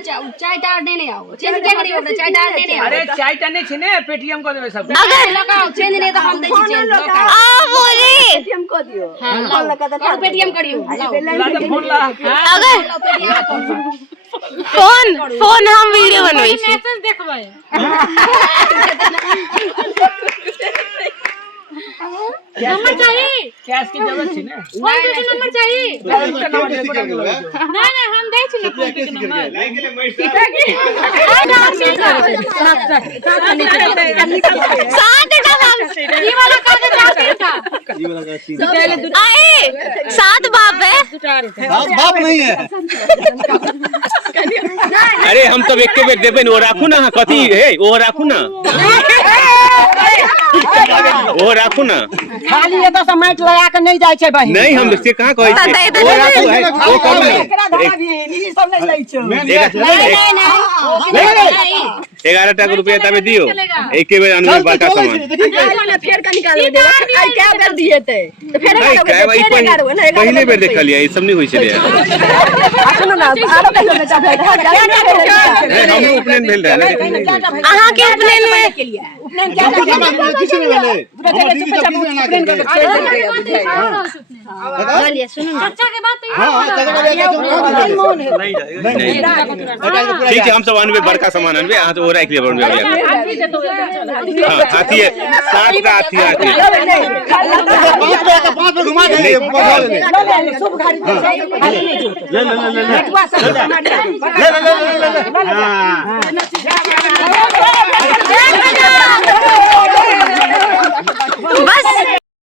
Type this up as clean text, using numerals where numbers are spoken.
चाय टार देने आओ चेंज के करियो चाय टार देने आओ अरे चाय टाने छी ने पेटीएम को देबे सब अगर लगाओ चेंज नहीं तो हम दे छी चेंज लगाओ आ बोले पेटीएम को दियो हां लगाओ पेटीएम करियो फोन ला अगर फोन हम वीडियो बनवाई छी मैसेज देखबै नंबर चाहिए कैश की जरूरत छी ने फोन पे नंबर चाहिए नहीं नहीं हम दे छी ना फोन पे नंबर नहीं के लिए मैं ये वाला कागज आपके था आए सात बाप है बाप नहीं है अरे हम तो एक के बेर देबे न ओ राखू ना कथी हे ओ राखू ना ओ राखू ना खाली ये तो समाट लगा के नहीं जाय छै बहिन नहीं हम से कहां कहै छै ओ राखू है ओ कम एकरा धरा भी ई सब नहीं लै छै नहीं 11 टका रुपया तबे दियो एक के बेर अनुमान बाटा सामान फेर का निकाल दे आई क्या बेर दिए ते तो फेर पहले बेर देखलिए ई सब नहीं होई छले सुनो ना आरो कहियो बेटा भेट हम उपनयन भेल रहे अहाँ के उपनयन में उपनयन क्या किसी ने वाले बोलिए सुनो ना चर्चा के बात ठीक है हम सब अनबे बड़का सामान अनबे हां तो और एक लिए बनबे हाथी है सात का हाथी है 5 पे घुमा दे शुभ घड़ी ले ले